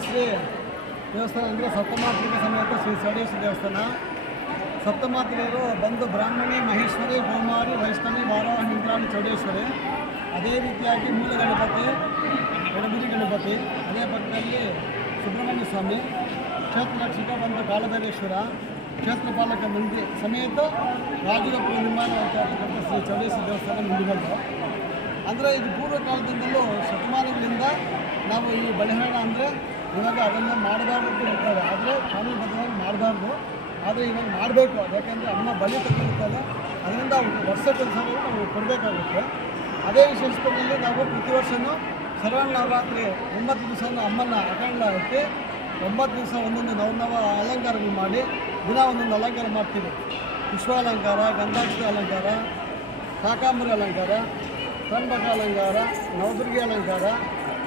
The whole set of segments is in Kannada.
ಚೌಡೇಶ್ವರಿ ದೇವಸ್ಥಾನ ಅಂದರೆ ಸಪ್ತಮಾತೃಕ ಸಮೇತ ಶ್ರೀ ಚೌಡೇಶ್ವರಿ ದೇವಸ್ಥಾನ. ಸಪ್ತಮಾತೃಕರು ಬಂದು ಬ್ರಾಹ್ಮಣಿ, ಮಹೇಶ್ವರಿ, ಗೋಮಾರಿ, ವೈಷ್ಣವಿ, ವಾರಾಹಿ, ಇಂದ್ರಾಣಿ, ಚೌಡೇಶ್ವರಿ. ಅದೇ ರೀತಿಯಾಗಿ ಮೂಲ ಗಣಪತಿ, ಎಡಬಿರಿ ಗಣಪತಿ, ಅದೇ ಪಕ್ಕದಲ್ಲಿ ಸುಬ್ರಹ್ಮಣ್ಯ ಸ್ವಾಮಿ, ಕ್ಷೇತ್ರರಕ್ಷಕ ಬಂದು ಕಾಲಭೈರೇಶ್ವರ, ಕ್ಷೇತ್ರಪಾಲಕ ಮಂದಿ ಸಮೇತ ರಾಜಗೋಪುರ ನಿರ್ಮಾಣ ಆಗಿರ್ತಕ್ಕಂಥ ಶ್ರೀ ಚೌಡೇಶ್ವರಿ ದೇವಸ್ಥಾನ ಮುಂದಿಗಲ್ಲು. ಅಂದರೆ ಇದು ಪೂರ್ವ ಕಾಲದಿಂದಲೂ ಶತಮಾನಗಳಿಂದ ನಾವು ಈ ಬಲಿಹರಣ ಅಂದರೆ ಇವಾಗ ಅದನ್ನು ಮಾಡಬಾರ್ದು ಅಂತ ಹೇಳ್ತಾರೆ, ಆದರೆ ಕಾನೂನುಬದ್ಧವಾಗಿ ಮಾಡಬಾರ್ದು. ಆದರೆ ಇವಾಗ ಮಾಡಬೇಕು, ಯಾಕೆಂದರೆ ಅಮ್ಮ ಬಲಿ ತಗೊಂಡಿರ್ತಾರೆ, ಅದರಿಂದ ವರ್ಷಕ್ಕೊಂದ್ಸಲ ನಾವು ಕೊಡಬೇಕಾಗುತ್ತೆ. ಅದೇ ವಿಶೇಷದಲ್ಲಿ ನಾವು ಪ್ರತಿ ವರ್ಷವೂ ಶರನ್ನವರಾತ್ರಿ 9 ದಿವಸವನ್ನು ಅಮ್ಮನ ಅಖಂಡ ಇಟ್ಟು 9 ದಿವಸ ಒಂದೊಂದು ನವ ಅಲಂಕಾರಗಳು ಮಾಡಿ ದಿನ ಒಂದೊಂದು ಅಲಂಕಾರ ಮಾಡ್ತೀವಿ. ಪುಷ್ಪಾಲಂಕಾರ, ಗಂಧಾಕ್ಷರ ಅಲಂಕಾರ, ಶಾಕಾಂಬರಿ ಅಲಂಕಾರ, ತ್ರಂಬಕ ಅಲಂಕಾರ, ನವದುರ್ಗಿ ಅಲಂಕಾರ,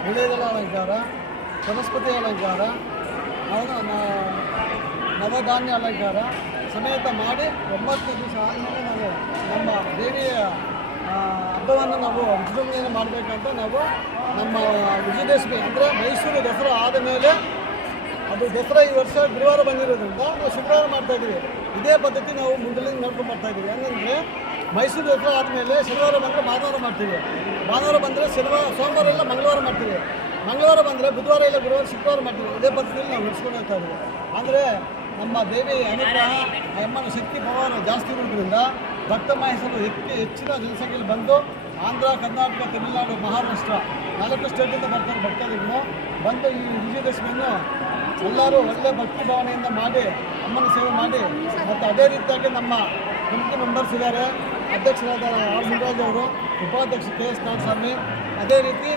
ವಿಳೆದಳ ಅಲಂಕಾರ, ಸರಸ್ವತಿ ಅಲಂಕಾರ, ನವಧಾನ್ಯ ಅಲಂಕಾರ ಸಮೇತ ಮಾಡಿ 9 ದಿವಸ ಆದಮೇಲೆ ನಾವು ನಮ್ಮ ದೇವಿಯ ಹಬ್ಬವನ್ನು ನಾವು ವಿಜೃಂಭಣೆಯನ್ನು ಮಾಡಬೇಕಂತ ನಾವು ನಮ್ಮ ವಿಜಯದಶಮಿ ಅಂದರೆ ಮೈಸೂರು ದಸರಾ ಆದ ಮೇಲೆ, ಅದು ದಸರಾ ಈ ವರ್ಷ ಗುರುವಾರ ಬಂದಿರೋದ್ರಿಂದ ನಾವು ಶುಕ್ರವಾರ ಮಾಡ್ತಾಯಿದ್ದೀವಿ. ಇದೇ ಪದ್ಧತಿ ನಾವು ಮುಂದಲಿಂದ ನೋಡ್ಕೊಂಡು ಬರ್ತಾಯಿದ್ದೀವಿ. ಏನಂದರೆ ಮೈಸೂರು ದಸರಾ ಆದಮೇಲೆ ಶನಿವಾರ ಬಂದರೆ ಭಾನುವಾರ ಮಾಡ್ತೀವಿ, ಭಾನುವಾರ ಬಂದರೆ ಸೋಮವಾರ ಇಲ್ಲ ಮಂಗಳವಾರ ಮಾಡ್ತೀವಿ, ಮಂಗಳವಾರ ಬಂದರೆ ಬುಧವಾರ ಇಲ್ಲ ಗುರುವಾರ ಶುಕ್ರವಾರ ಮಾಡ್ತೀವಿ. ಇದೇ ಪದ್ಧತಿಯಲ್ಲಿ ನಾವು ನಡೆಸ್ಕೊಂಡು ಹೋಗ್ತಾ ಇದ್ದೀವಿ. ಅಂದರೆ ನಮ್ಮ ದೇವಿ ಅನುಗ್ರಹ, ಅಮ್ಮನ ಶಕ್ತಿ ಪವರ್ ಜಾಸ್ತಿ ಇರೋದ್ರಿಂದ ಭಕ್ತ ಮಹೇಶರು ಹೆಚ್ಚಿನ ಜನಸಂಖ್ಯೆಯಲ್ಲಿ ಬಂದು ಆಂಧ್ರ, ಕರ್ನಾಟಕ, ತಮಿಳುನಾಡು, ಮಹಾರಾಷ್ಟ್ರ 4 ಸ್ಟೇಟಿಂದ ಬರ್ತಾರೆ ಭಕ್ತಾದಿಗಳು. ಬಂದು ಈ ವಿಜಯದಶಮಿಯನ್ನು ಎಲ್ಲರೂ ಒಳ್ಳೆ ಭಕ್ತಿ ಭಾವನೆಯಿಂದ ಮಾಡಿ ಅಮ್ಮನ ಸೇವೆ ಮಾಡಿ, ಮತ್ತು ಅದೇ ರೀತಿಯಾಗಿ ನಮ್ಮ ಕಮಿಟಿ ಮೆಂಬರ್ಸ್ ಇದ್ದಾರೆ. ಅಧ್ಯಕ್ಷರಾದ ಆರ್ ಮುನ್ರಾಜ್ ಅವರು, ಉಪಾಧ್ಯಕ್ಷ KS ನಾಗಸ್ವಾಮಿ, ಅದೇ ರೀತಿ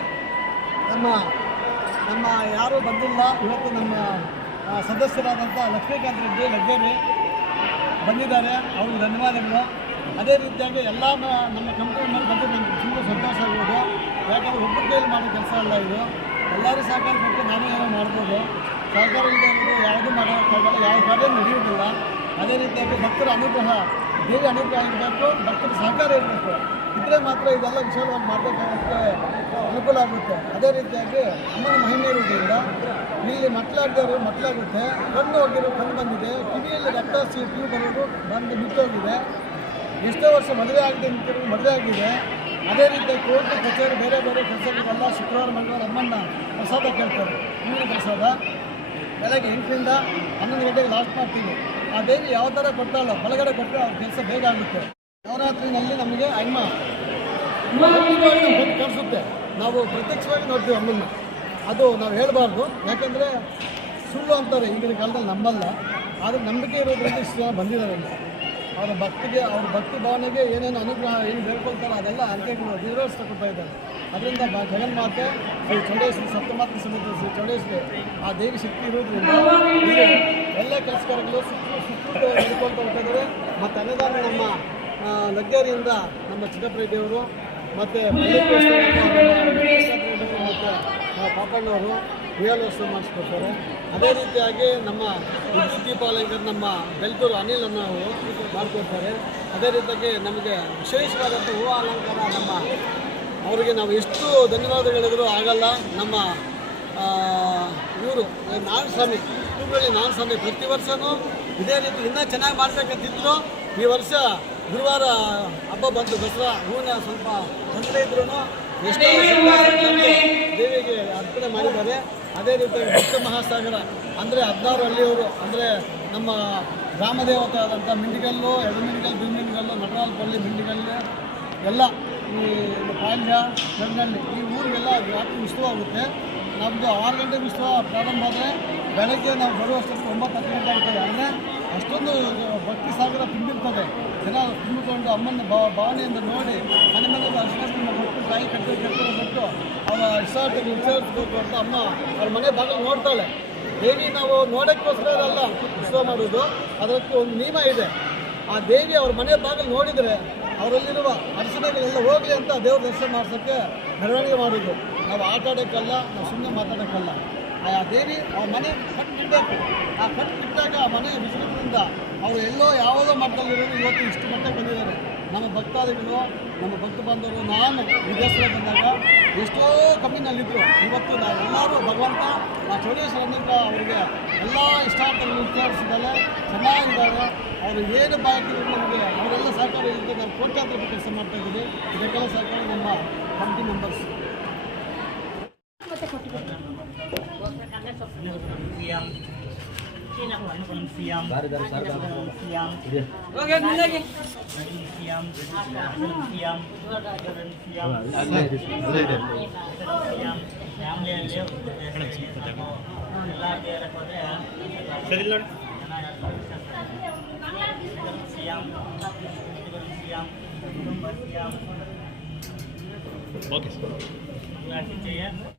ನಮ್ಮ ಯಾರೂ ಬಂದಿಲ್ಲ ಇವತ್ತು ನಮ್ಮ ಸದಸ್ಯರಾದಂಥ ಲಕ್ಷ್ಮೀಕಾಂತ್ ರೆಡ್ಡಿ ಲಗ್ಗೇರಿ ಬಂದಿದ್ದಾರೆ, ಅವ್ರಿಗೆ ಧನ್ಯವಾದಗಳು. ಅದೇ ರೀತಿಯಾಗಿ ಎಲ್ಲ ನಮ್ಮ ಕಮಿಟಿ ಮೆಂಬರ್ ಬಂದು ನಮಗೆ ತುಂಬ ಸಂತೋಷ ಆಗ್ಬೋದು. ಯಾಕಂದರೆ ಒಬ್ಬರ ಕೈಯಲ್ಲಿ ಮಾಡೋ ಕೆಲಸ ಅಲ್ಲ ಇದು, ಎಲ್ಲರೂ ಸಹಕಾರ ಕೊಟ್ಟು ನಾನೇ ಏನೋ ಮಾಡ್ಬೋದು. ಸಹಕಾರ ಇಲ್ಲದೆ ಇರೋದು ಯಾವುದೂ ಮಾಡೋಕ್ಕಾಗಲ್ಲ, ಯಾವ ಕಾರ್ಯ ನಡೆಯೋದಿಲ್ಲ. ಅದೇ ರೀತಿಯಾಗಿ ಭಕ್ತರ ಅನುಗ್ರಹ, ದೇವಿ ಅನುಗ್ರಹ ಇರಬೇಕು, ಭಕ್ತರ ಸಹಕಾರ ಇರಬೇಕು. ಇದ್ದರೆ ಮಾತ್ರ ಇದೆಲ್ಲ ವಿಶಾಲವಾಗಿ ಮಾಡಬೇಕಾಗುತ್ತೆ, ಅನುಕೂಲ ಆಗುತ್ತೆ. ಅದೇ ರೀತಿಯಾಗಿ ಅಮ್ಮನ ಮಹಿಮೆ ಇರೋದ್ರಿಂದ ಇಲ್ಲಿ ಮಕ್ಕಳಾಗದವರು ಮಕ್ಕಳಾಗುತ್ತೆ, ಕಣ್ಣು ಹೋಗಿರೋ ಕಣ್ಣು ಬಂದಿದೆ, ಕಿವಿಯಲ್ಲಿ ರಕ್ತ ಟ್ಯೂಬ್ ಬರೋದು ಬಂದು ನಿಂತೋಗಿದೆ, ಎಷ್ಟೋ ವರ್ಷ ಮದುವೆ ಆಗದೆ ನಿಂತಿರೋ ಮದುವೆ ಆಗಿದೆ. ಅದೇ ರೀತಿ ಕೋರ್ಟ್ ಕಚೇರಿ ಬೇರೆ ಬೇರೆ ಕೆಲಸಗಳಿಗೆಲ್ಲ ಶುಕ್ರವಾರ ಮಂಗಳವಾರ ಅಮ್ಮನ ಪ್ರಸಾದ ಕೇಳ್ತಾರೆ. ಹೂವಿನ ಪ್ರಸಾದ ಬೆಳಗ್ಗೆ 8ರಿಂದ 11 ಗಂಟೆಗೆ ಲಾಸ್ಟ್ ಮಾಡ್ತೀವಿ. ಆ ದೇವಿ ಯಾವ ಥರ ಕೊಟ್ಟಾಲೋ ಒಳಗಡೆ ಕೊಟ್ಟರೆ ಅವ್ರ ಕೆಲಸ ಬೇಗ ಆಗುತ್ತೆ. ನವರಾತ್ರಿನಲ್ಲಿ ನಮಗೆ ಅಮ್ಮ ಕಾಣಿಸುತ್ತೆ, ನಾವು ಪ್ರತ್ಯಕ್ಷವಾಗಿ ನೋಡ್ತೀವಿ ಅಮ್ಮನ್ನ. ಅದು ನಾವು ಹೇಳಬಾರ್ದು, ಯಾಕೆಂದರೆ ಸುಳ್ಳು ಅಂತಾರೆ ಈಗಿನ ಕಾಲದಲ್ಲಿ ನಂಬಲ್ಲ. ಆದರೆ ನಂಬಿಕೆ ಇರೋದ್ರಿಂದ ಇಷ್ಟು ಜನ ಬಂದಿದ್ದಾರೆ. ಅವರ ಭಕ್ತಿ ಭಾವನೆಗೆ ಏನೇನು ಅನುಗ್ರಹ ಏನು ಬೇಡ್ಕೊಳ್ತಾರೆ ಅದೆಲ್ಲ ಅಂಕೆಗಳು ನೆರವೇರಿಸ್ತಾ ಇದ್ದಾರೆ. ಅದರಿಂದ ಜಗನ್ಮಾತೆ ಶ್ರೀ ಚೌಡೇಶ್ವರಿ, ಸಪ್ತಮಾತೃ ಸಮೇತ ಶ್ರೀ ಚೌಡೇಶ್ವರಿ ಆ ದೇವಿ ಶಕ್ತಿ ಇರೋದ್ರಿಂದ ಎಲ್ಲ ಕೆಲಸ ಕಾರ್ಯಗಳು ಸುತ್ತೂರು ನಡ್ಕೊಳ್ತಾ ಹೋಗ್ತಾಯಿದ್ದಾರೆ. ಮತ್ತು ಅನ್ನದಾನ ನಮ್ಮ ಲಗ್ಗೇರಿಯಿಂದ ನಮ್ಮ ಚಿಕ್ಕಪ್ಪರೆಡ್ಡಿಯವರು ಮತ್ತು ಮತ್ತು ಪಾಪಣ್ಣವರು ರಿಯಲ್ವಸ್ತು ಮಾಡಿಸ್ಕೊಡ್ತಾರೆ. ಅದೇ ರೀತಿಯಾಗಿ ನಮ್ಮ ದೀಪಾಲಂಕರ್ ನಮ್ಮ ಬೆಲ್ತೂರು ಅನಿಲ್ ಅನ್ನ ಅವರು ಮಾಡಿಕೊಡ್ತಾರೆ. ಅದೇ ರೀತಿಯಾಗಿ ನಮಗೆ ವಿಶೇಷವಾದಂಥ ಹೂವು ಅಲಂಕಾರ ಅವರಿಗೆ ನಾವು ಎಷ್ಟು ಧನ್ಯವಾದಗಳಿದ್ರು ಆಗಲ್ಲ. ನಮ್ಮ ಇವರು ನಾಗಸ್ವಾಮಿ, ಕೂಬಳ್ಳಿ ನಾಗಸ್ವಾಮಿ ಪ್ರತಿ ವರ್ಷವೂ ಇದೇ ರೀತಿ ಇನ್ನೂ ಚೆನ್ನಾಗಿ ಮಾಡಬೇಕಂತಿದ್ರು. ಈ ವರ್ಷ ಗುರುವಾರ ಹಬ್ಬ ಬಂತು, ದಸರಾ ಹೂವಿನ ಸ್ವಲ್ಪ ತೊಂದರೆ ಇದ್ರೂ ಎಷ್ಟೋ ದೇವಿಗೆ ಅರ್ಪಣೆ ಮಾಡಿದ್ದಾರೆ. ಅದೇ ರೀತಿ ಭಕ್ತ ಮಹಾಸಾಗರ ಅಂದರೆ 16 ಹಳ್ಳಿಯವರು, ಅಂದರೆ ನಮ್ಮ ಗ್ರಾಮ ದೇವತೆ ಆದಂಥ ಮಿಂಡಿಗಲ್ಲು, ಎಡಮಿಂಡಿಗಲ್ಲು, ಬಿಮ್ಮಿಂಡಿಗಲ್ಲು, ನಟರಾಲ್ಪಲ್ಲಿ, ಮಿಂಡಿಗಲ್ಲು ಎಲ್ಲ ಈ ಪಾಳ್ಯ, ಕರ್ನಳ್ಳಿ ಈ ಊರಿಗೆಲ್ಲ ರಾತ್ರಿ ಉತ್ಸವ ಆಗುತ್ತೆ. ನಮ್ಮದು 6 ಗಂಟೆ ಉತ್ಸವ ಪ್ರಾರಂಭ ಆದರೆ ಬೆಳಗ್ಗೆ ನಾವು ಬರುವಷ್ಟೊತ್ತು 9-10 ಗಂಟೆ ಆಗ್ತದೆ. ಅಂದರೆ ಅಷ್ಟೊಂದು ಭಕ್ತಿ ಸಾಗರ ತುಂಬಿರ್ತದೆ. ಜನ ತುಂಬಿಕೊಂಡು ಅಮ್ಮನ ಭಾವನೆಯಿಂದ ನೋಡಿ ಮನೆ ಮನೆಗೆ ಅರ್ಶನ ಕೊಟ್ಟು ತಾಯಿ ಕಟ್ಟಬೇಕು ಅವರ ಇಷ್ಟಾರ್ಥಗಳು ವಿಚಾರಿಸಬೇಕು ಅಂತ ಅಮ್ಮ ಅವ್ರ ಮನೆ ಭಾಗ ನೋಡ್ತಾಳೆ. ದೇವಿ ನಾವು ನೋಡೋಕ್ಕೋಸ್ಕರ ಅಲ್ಲ ಉತ್ಸವ ಮಾಡೋದು, ಅದಕ್ಕೆ ಒಂದು ನಿಯಮ ಇದೆ. ಆ ದೇವಿ ಅವ್ರ ಮನೆ ಬಾಗಿಲು ನೋಡಿದರೆ ಅವರಲ್ಲಿರುವ ಅರ್ಚನೆಗಳೆಲ್ಲ ಹೋಗಲಿ ಅಂತ ದೇವ್ರ ದರ್ಶನ ಮಾಡಿಸೋಕ್ಕೆ ಮೆರವಣಿಗೆ ಮಾಡೋದು. ನಾವು ಆಟ ಆಡೋಕ್ಕಲ್ಲ, ನಾವು ಸುಮ್ಮನೆ ಮಾತಾಡೋಕ್ಕಲ್ಲ. ಆ ದೇವಿ ಅವ್ರ ಮನೆ ಕಟ್ಟಿಡಬೇಕು. ಆ ಕಟ್ಟಿಟ್ಟಾಗ ಆ ಮನೆ ವಿಶ್ವದಿಂದ ಅವರು ಎಲ್ಲೋ ಯಾವುದೋ ಮಟ್ಟದಲ್ಲಿರೋದು ಇವತ್ತು ಇಷ್ಟು ಮಟ್ಟಕ್ಕೆ ಬಂದಿದ್ದಾರೆ. ನಮ್ಮ ಭಕ್ತಾದಿಗಳು, ನಮ್ಮ ಭಕ್ತ ಬಾಂಧವರು, ನಾನು ವಿದೇಶದಲ್ಲಿ ಬಂದಾಗ ಎಷ್ಟೋ ಕಮ್ಮಿನಲ್ಲಿದ್ದರು. ಇವತ್ತು ಎಲ್ಲರೂ ಭಗವಂತ ಆ ಚೌಡೇಶ್ವರನಿಂದ ಅವರಿಗೆ ಎಲ್ಲ ಇಷ್ಟಾರ್ಥಗಳನ್ನು ಈಡೇರಿಸಿದ್ದಾರೆ, ಚೆನ್ನಾಗಿದ್ದಾರೆ. ಅವರು ಏನು ಬಾಕಿದ್ರು ನಮಗೆ ಅವರೆಲ್ಲ ಸಹಕಾರ ಇಲ್ಲದೆ ನಾವು ಕೋಟ್ಯಾಂತರ ರೂಪಾಯಿ ಕೆಲಸ ಮಾಡ್ತಾ ಇದ್ದೀವಿ. ಇದಕ್ಕೆಲ್ಲ ಸಹಕಾರ ನಮ್ಮ ಕಮಿಟಿ ಮೆಂಬರ್ಸ್. Okay sir.